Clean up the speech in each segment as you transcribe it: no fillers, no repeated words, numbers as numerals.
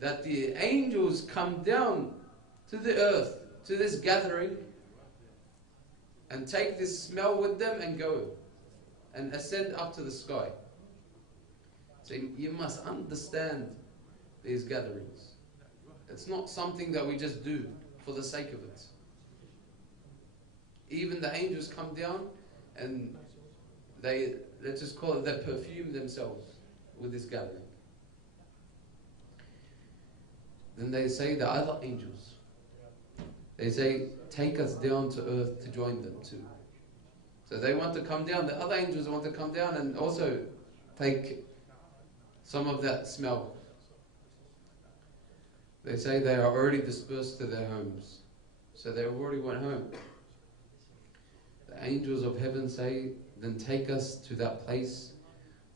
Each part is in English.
that the angels come down to the earth, to this gathering, and take this smell with them and go and ascend up to the sky. So you must understand these gatherings. It's not something that we just do for the sake of it. Even the angels come down and they, let's just call it, they perfume themselves with this gathering. Then they say, the other angels, they say, take us down to earth to join them too. So they want to come down, the other angels want to come down and also take some of that smell. They say they are already dispersed to their homes. So they already went home. The angels of heaven say, then take us to that place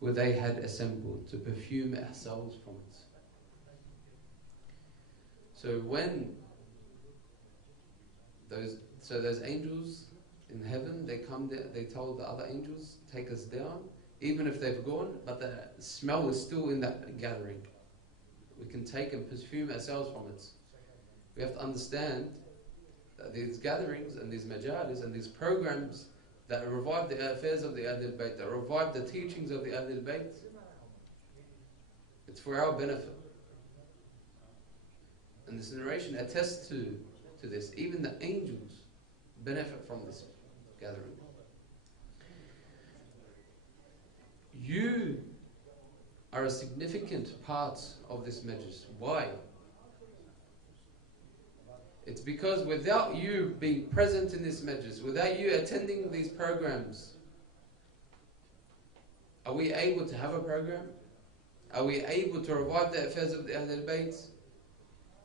where they had assembled, to perfume ourselves from it. So when those angels in heaven, they come there, they told the other angels, take us down, even if they've gone, but the smell is still in that gathering. We can take and perfume ourselves from it. We have to understand that these gatherings and these majalis and these programs that revive the affairs of the Ahlul Bayt, that revive the teachings of the Ahlul Bayt, it's for our benefit. And this narration attests to this. Even the angels benefit from this gathering. You are a significant part of this majlis. Why? It's because without you being present in this majlis, without you attending these programs, are we able to have a program? Are we able to revive the affairs of the Ahlul Bayt?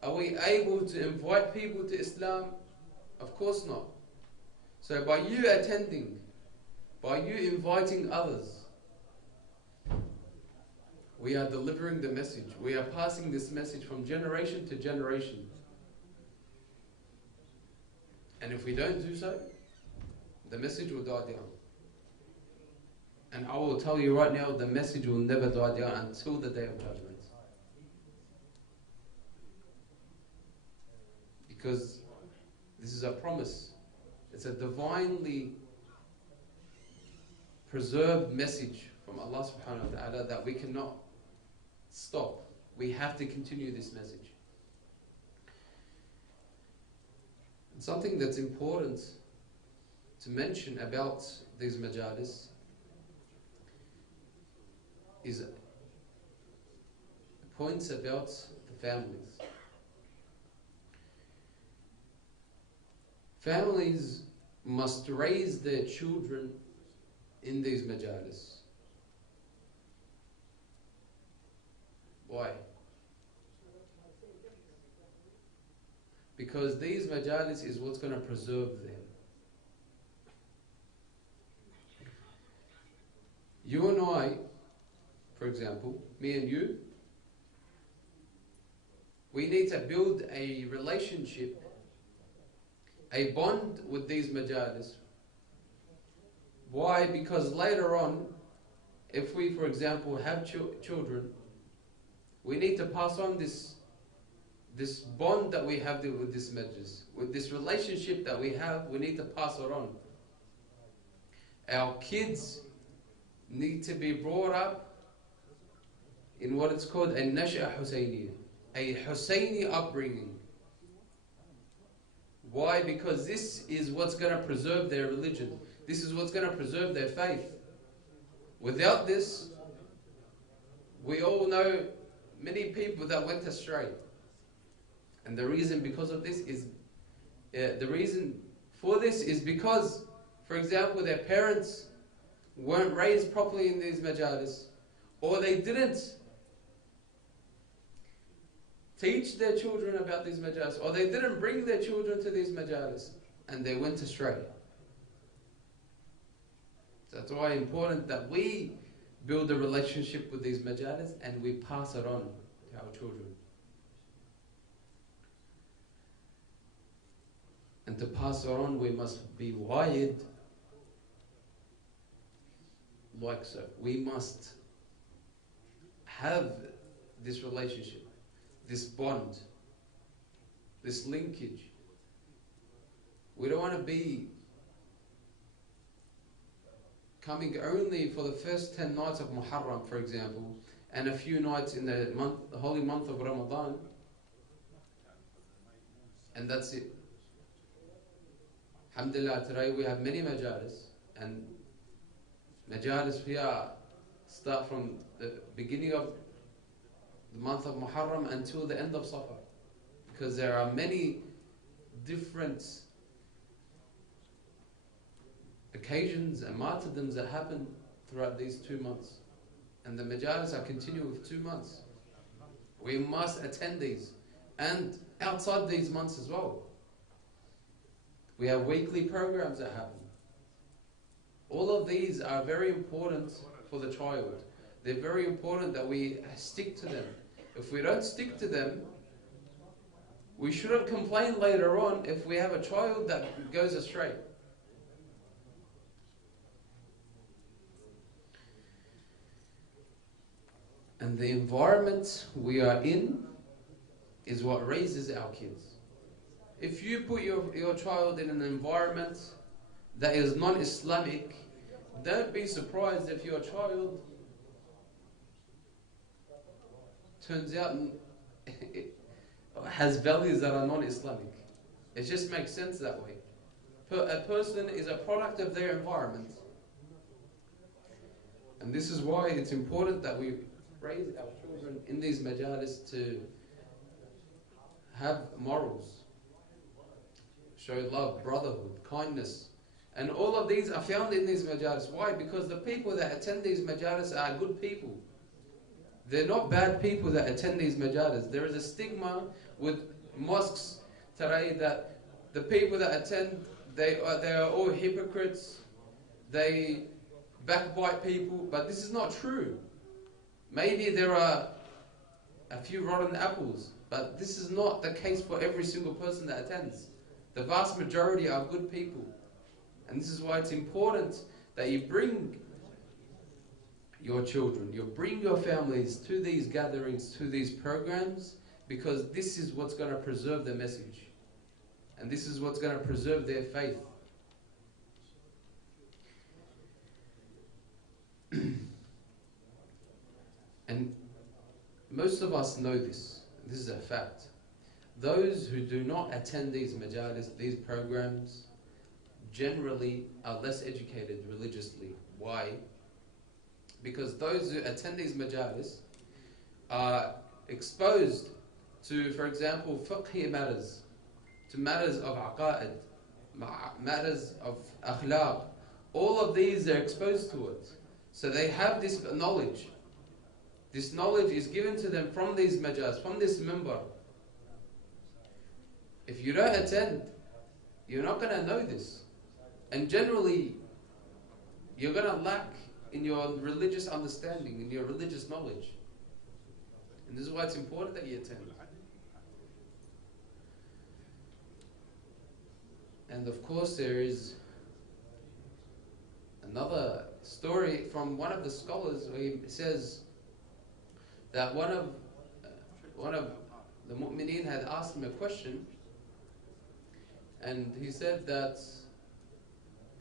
Are we able to invite people to Islam? Of course not. So by you attending, by you inviting others, we are delivering the message. We are passing this message from generation to generation. And if we don't do so, the message will die down. And I will tell you right now, the message will never die down until the Day of Judgment. Because this is a promise. It's a divinely preserved message from Allah subhanahu wa ta'ala that we cannot stop. We have to continue this message. And something that's important to mention about these majalis is points about the families. Families must raise their children in these majalis. Why? Because these majalis is what's going to preserve them. You and I, for example, me and you, we need to build a relationship, a bond with these majalis. Why? Because later on, if we, for example, have children, we need to pass on this bond that we have with this majlis, with this relationship that we have. We need to pass it on. Our kids need to be brought up in what it's called a Nasha Husseiniya, a Husseini upbringing. Why? Because this is what's going to preserve their religion. This is what's going to preserve their faith. Without this, we all know many people that went astray. And the reason because of this is, the reason for this is because, for example, their parents weren't raised properly in these majalis, or they didn't teach their children about these majalis, or they didn't bring their children to these majalis, and they went astray. So that's why it's important that we build a relationship with these majalis and we pass it on to our children. And to pass it on, we must be wired like so. We must have this relationship. this bond, this linkage. We don't want to be coming only for the first 10 nights of Muharram, for example, and a few nights in the holy month of Ramadan, and that's it. Alhamdulillah, today we have many majalis, and majalis here start from the beginning of the month of Muharram until the end of Safar, because there are many different occasions and martyrdoms that happen throughout these 2 months, and the majalis are continuing with 2 months. We must attend these, and outside these months as well. We have weekly programs that happen. All of these are very important for the child. They're very important that we stick to them. If we don't stick to them, we shouldn't complain later on if we have a child that goes astray. And the environment we are in is what raises our kids. If you put your child in an environment that is non-Islamic, don't be surprised if your child turns out has values that are non-Islamic. It just makes sense that way. A person is a product of their environment. And this is why it's important that we raise our children in these majalis to have morals, show love, brotherhood, kindness. And all of these are found in these majalis. Why? Because the people that attend these majalis are good people. They're not bad people that attend these majalis. There is a stigma with mosques today that the people that attend, they are all hypocrites, they backbite people, but this is not true. Maybe there are a few rotten apples, but this is not the case for every single person that attends. The vast majority are good people. And this is why it's important that you bring your children, you bring your families to these gatherings, to these programs, because this is what's going to preserve the message. And this is what's going to preserve their faith. And most of us know this. This is a fact. Those who do not attend these majalis, these programs, generally are less educated religiously. Why? Because those who attend these majalis are exposed to, for example, fiqhi matters, to matters of aqa'id, matters of akhlaq. All of these are exposed to it. So they have this knowledge. This knowledge is given to them from these majalis, from this minbar. If you don't attend, you're not going to know this. And generally, you're going to lack in your religious understanding, in your religious knowledge. And this is why it's important that you attend. And of course, there is another story from one of the scholars where he says that one of the mu'mineen had asked him a question, and he said that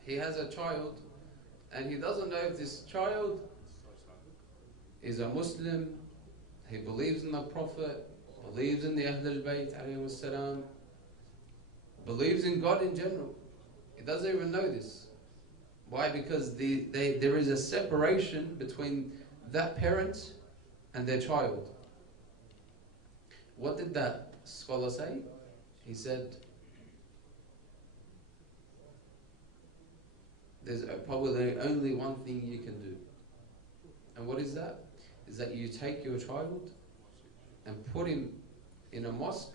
he has a child and he doesn't know if this child is a Muslim, he believes in the Prophet, believes in the Ahl al-Bayt alayhi salam, believes in God in general. He doesn't even know this. Why? Because there is a separation between that parent and their child. What did that scholar say? He said, there's probably only one thing you can do. And what is that? Is that you take your child and put him in a mosque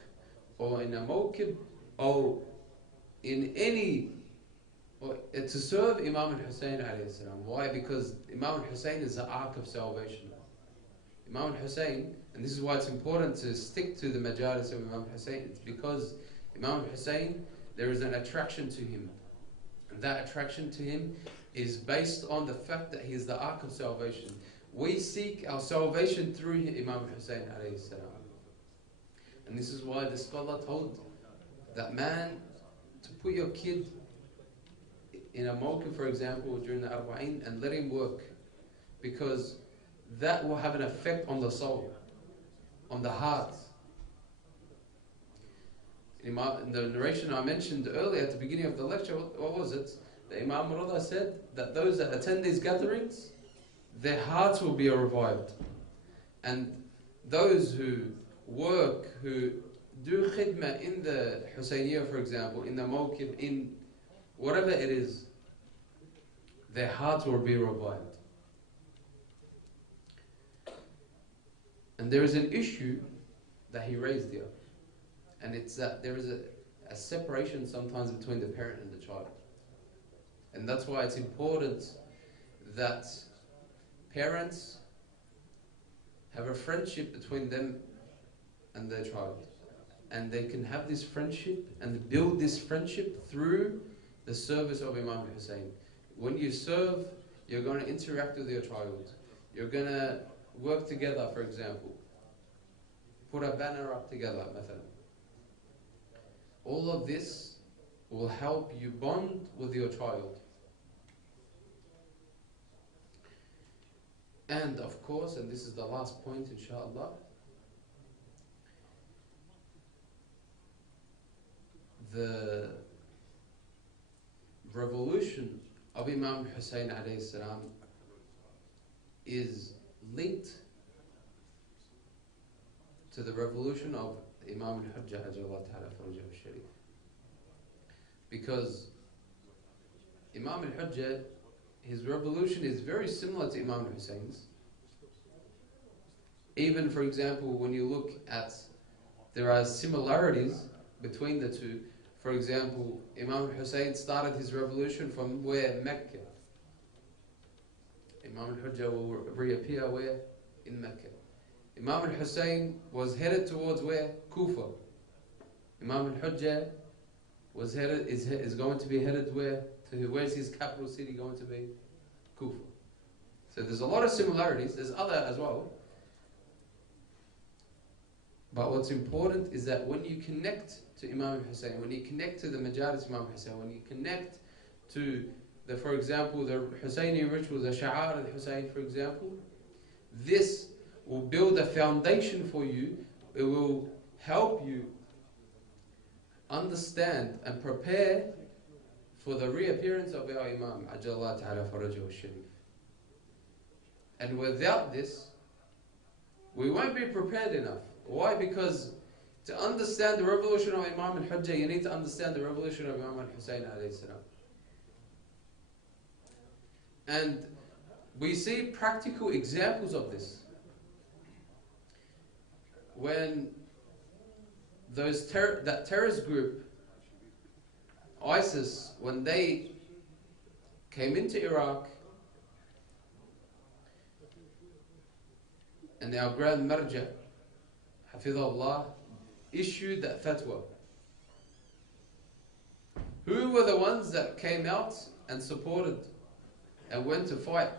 or in a mawkib or in any, or to serve Imam al-Hussein alayhi salam. Why? Because Imam al-Hussein is the ark of salvation. Imam al-Hussein, and this is why it's important to stick to the majalis of Imam al-Hussein, it's because Imam al-Hussein, there is an attraction to him. And that attraction to him is based on the fact that he is the ark of salvation. We seek our salvation through Imam al-Hussein alayhi salam. And this is why the scholar told that man to put your kid in a mawqif, for example, during the Arba'in, and let him work, because that will have an effect on the soul, on the heart. In the narration I mentioned earlier at the beginning of the lecture, what was it? The Imam Rada said that those that attend these gatherings, their hearts will be revived. And those who work, who do khidmah in the Husayniyah, for example, in the mawqif, in whatever it is, their hearts will be revived. And there is an issue that he raised here, and it's that there is a separation sometimes between the parent and the child. And that's why it's important that parents have a friendship between them and their child. And they can have this friendship and build this friendship through the service of Imam Hussein. When you serve, you're going to interact with your child. You're going to work together, for example. Put a banner up together, مثلا. All of this will help you bond with your child. And of course, and this is the last point, inshallah, the revolution of Imam Hussein alayhi salam is linked to the revolution of Imam al-Hujjah Ajallah Ta'ala Farajah al-Sharif. Because Imam al-Hujjah, his revolution is very similar to Imam al-Hussein's. Even, for example, when you look at, there are similarities between the two. For example, Imam al-Hussein started his revolution from where? Mecca. Imam al-Hujjah will reappear where? In Mecca. Imam al-Hussein was headed towards where? Kufa. Imam al-Hujjah was headed, is going to be headed where? To where's his capital city going to be? Kufa. So there's a lot of similarities. There's other as well. But what's important is that when you connect to Imam Hussein, when you connect to the Majalis Imam Hussein, when you connect to the, for example, the Husseini rituals, the Sha'ar al-Hussein, for example, this will build a foundation for you. It will help you understand and prepare for the reappearance of our Imam, Ajallah Ta'ala Farajahu al-Sharif. And without this, we won't be prepared enough. Why? Because to understand the revolution of Imam al-Hujjah, you need to understand the revolution of Imam al-Hussein alayhi salam. And we see practical examples of this. When that terrorist group, ISIS, when they came into Iraq, and our Grand Marja, Hafidhullah, issued that fatwa. Who were the ones that came out and supported and went to fight?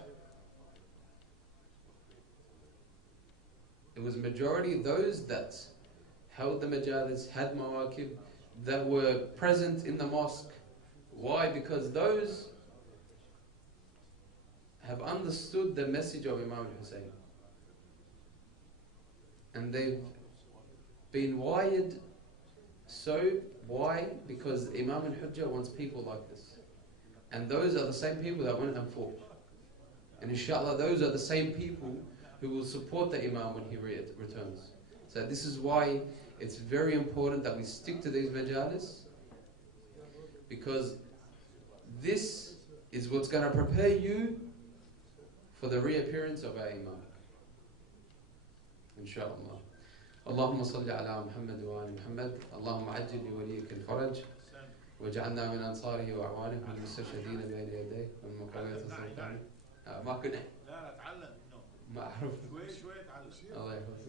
It was majority those that held the majalis, had mawaqib, that were present in the mosque. Why? Because those have understood the message of Imam Hussein. And they've been wired so. Why? Because Imam al-Hujjah wants people like this. And those are the same people that went and fought. And inshallah, those are the same people who will support the Imam when he returns. So this is why it's very important that we stick to these majalis, because this is what's going to prepare you for the reappearance of our Imam. Inshallah. اللهم صل على محمد وآل محمد اللهم عجل لوليك الفرج واجعلنا من أنصاره وأعوانه والمستشهدين بين يديه والمقوية السلطان. ما كنا لا اتعلم ما أعرف شوي اتعلم الله يحفظك.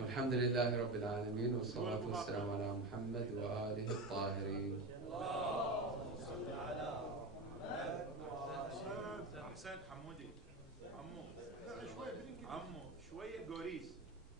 والحمد لله رب العالمين والصلاة والسلام على محمد وآله الطاهرين.